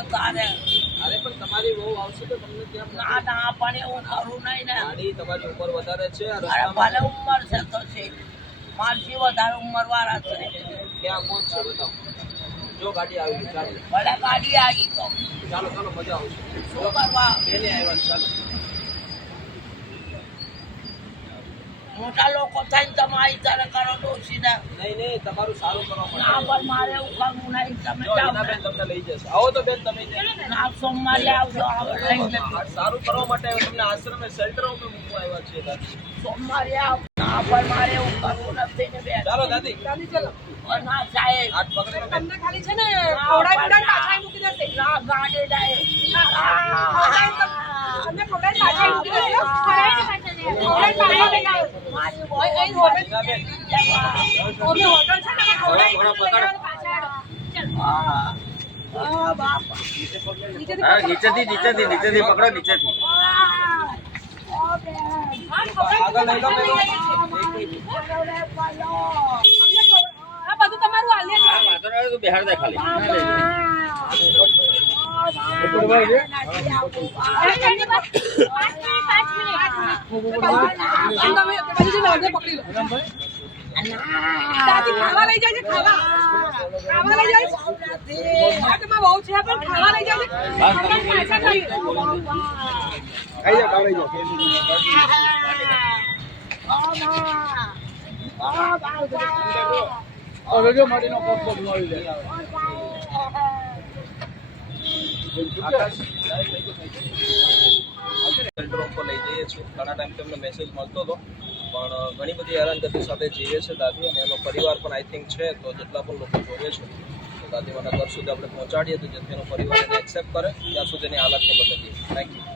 વધારે અરે પણ તમારી બહુ આવશે તો તમને ત્યાં ના ના પણ એવું નહીં ને. ગાડી તમારી ઉંમર વધારે છે અરે ભલે ઉંમર છે તો છે. મારથી વધારે ઉંમર વાળા છે. ત્યાં કોણ છે બતાવો. જો ગાડી આવી ચાલો. ભલે ગાડી આવી તો. ચાલો ચાલો મજા આવશે. શું કરવા? બેને આવ્યા ચાલો. મોટા લોકો થઈને તમે આવી ત્યારે કરો તો નહીં નહીં તમારું સારું કરવા ના પણ મારે એવું કરવું નહીં તમે જાઓ. તમને લઈ જશે. આવો તો બેન તમે ના સોમવારે આવજો સારું કરવા માટે તમને આશ્રમે શેલ્ટર ઉપર મૂકવા આવ્યા છે દાદી. સોમવારે આવ. ના પણ મારે એવું કરવું નથી ને બેન. ચાલો દાદી. પણ ના સાહેબ. હાથ પકડીને તમને ખાલી છે ને ખવડાવી પીવડાવીને પાછા મૂકી દેશે. ના ગાડી જાય તમને ખવડાવીને પાછા મૂકી દેશે. નીચેથી નીચેથી નીચેથી પકડો નીચેથી. આગળ લઈ લો બધું તમારું બિહાર દે ખાલી. ને ખાવા લઈ જાય ખાવા ખાવા લઈ વહુ છે પણ ખાવા લઈ જાય. લઈ જઈએ છીએ ઘણા ટાઈમ અમને મેસેજ મળતો હતો પણ ઘણી બધી હેરાનગતિ સાથે જઈએ છે દાદી અને એનો પરિવાર પણ આઈ થિંક છે તો જેટલા પણ લોકો જોઈએ છે તો દાદીમાના ઘર સુધી આપણે પહોંચાડીએ તો જેથી એનો પરિવાર એક્સેપ્ટ કરે ત્યાં સુધીની હાલતને બદલીએ થેન્ક યુ